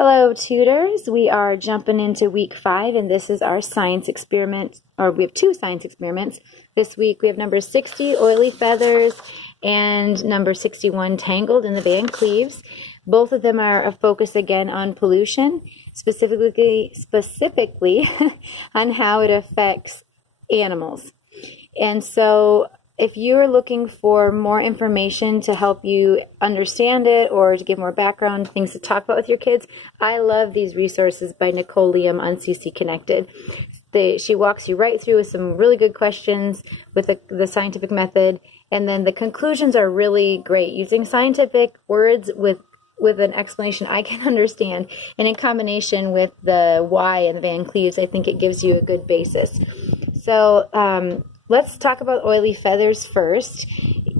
Hello, tutors. We are jumping into week 5, and this is our science experiment, or we have 2 science experiments. This week we have number 60, oily feathers, and number 61, Tangled in the Van Cleves. Both of them are a focus again on pollution, specifically on how it affects animals. And so if you're looking for more information to help you understand it or to give more background, things to talk about with your kids, I love these resources by Nicole Liam on CC Connected. She walks you right through with some really good questions with the scientific method, and then the conclusions are really great, using scientific words with an explanation I can understand, and in combination with the why and the Van Cleves, I think it gives you a good basis. So let's talk about oily feathers first.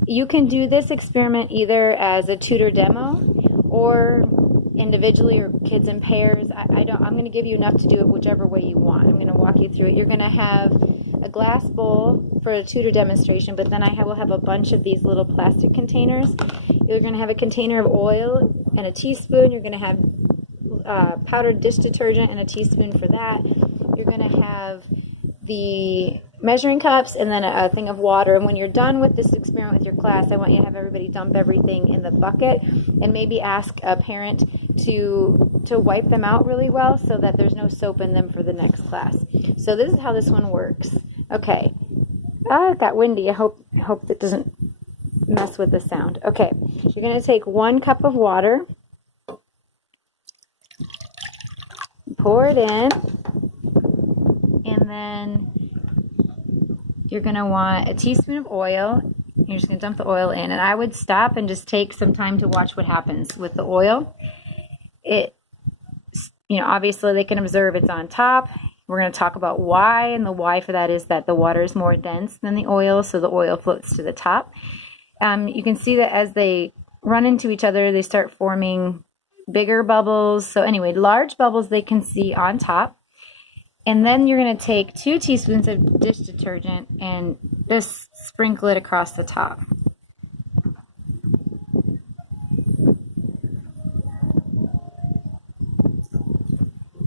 You can do this experiment either as a tutor demo or individually or kids in pairs. I'm going to give you enough to do it whichever way you want. I'm going to walk you through it. You're going to have a glass bowl for a tutor demonstration, but then will have a bunch of these little plastic containers. You're going to have a container of oil and a teaspoon. You're going to have powdered dish detergent and a teaspoon for that. You're going to have the measuring cups and then a thing of water. And when you're done with this experiment with your class, I want you to have everybody dump everything in the bucket and maybe ask a parent to wipe them out really well so that there's no soap in them for the next class. So this is how this one works. Okay. It got windy. I hope that doesn't mess with the sound. Okay. You're going to take 1 cup of water, pour it in, and then you're going to want a teaspoon of oil. You're just going to dump the oil in. And I would stop and just take some time to watch what happens with the oil. Obviously they can observe it's on top. We're going to talk about why, and the why for that is that the water is more dense than the oil, so the oil floats to the top. You can see that as they run into each other, they start forming bigger bubbles. So anyway, large bubbles they can see on top. And then you're going to take 2 teaspoons of dish detergent and just sprinkle it across the top.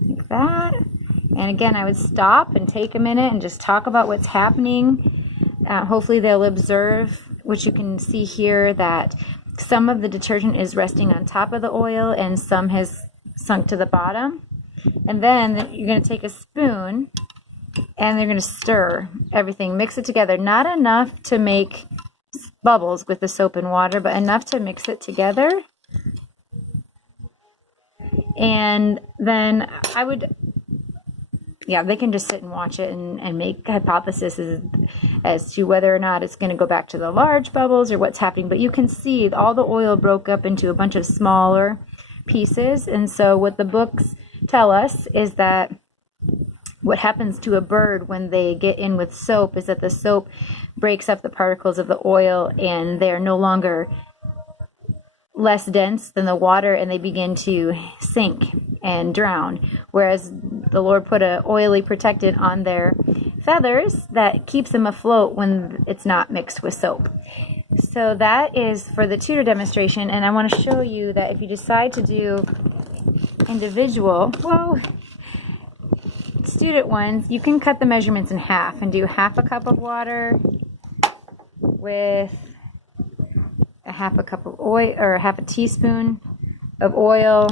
Like that. And again, I would stop and take a minute and just talk about what's happening. Hopefully they'll observe, which you can see here, that some of the detergent is resting on top of the oil and some has sunk to the bottom. And then you're going to take a spoon and they're going to stir everything, mix it together. Not enough to make bubbles with the soap and water, but enough to mix it together. And then they can just sit and watch it and make hypotheses as to whether or not it's going to go back to the large bubbles or what's happening. But you can see all the oil broke up into a bunch of smaller pieces. And so what the books tell us is that what happens to a bird when they get in with soap is that the soap breaks up the particles of the oil and they're no longer less dense than the water and they begin to sink and drown. Whereas the Lord put an oily protectant on their feathers that keeps them afloat when it's not mixed with soap. So that is for the tutor demonstration, and I want to show you that if you decide to do individual student ones, you can cut the measurements in half and do half a cup of water with a half a cup of oil or half a teaspoon of oil.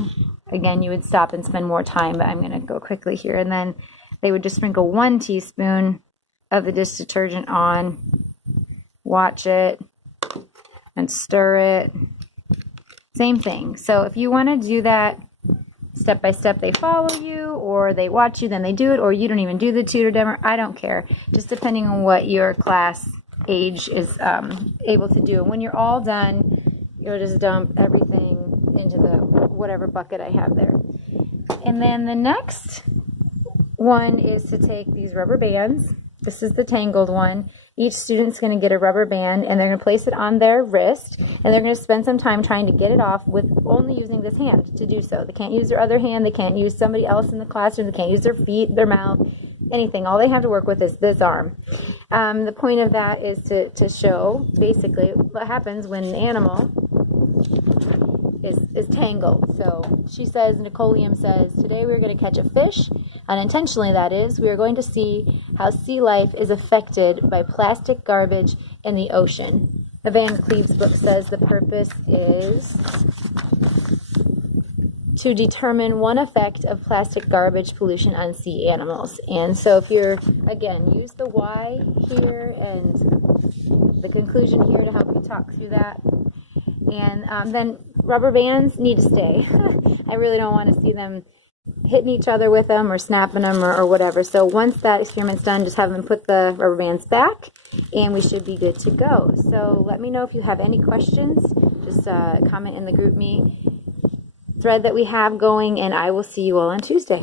Again, you would stop and spend more time, but I'm going to go quickly here. And then they would just sprinkle 1 teaspoon of the dish detergent on, watch it, and stir it. Same thing. So if you want to do that step by step, they follow you, or they watch you, then they do it, or you don't even do the tutor demo. I don't care. Just depending on what your class age is able to do. And when you're all done, you'll just dump everything into the whatever bucket I have there. And then the next one is to take these rubber bands. This is the Tangled one. Each student's going to get a rubber band and they're going to place it on their wrist and they're going to spend some time trying to get it off with only using this hand to do so. They can't use their other hand. They can't use somebody else in the classroom. They can't use their feet, their mouth, anything. All they have to work with is this arm. The point of that is to show basically what happens when an animal is Tangled. So she says, Nicolium says, today we're going to catch a fish, and intentionally that is, we are going to see how sea life is affected by plastic garbage in the ocean. The Van Cleve's book says the purpose is to determine one effect of plastic garbage pollution on sea animals. And so if you're, again, use the why here and the conclusion here to help you talk through that. And then rubber bands need to stay. I really don't want to see them hitting each other with them or snapping them or whatever. So once that experiment's done, just have them put the rubber bands back and we should be good to go. So let me know if you have any questions. Just comment in the GroupMe thread that we have going, and I will see you all on Tuesday.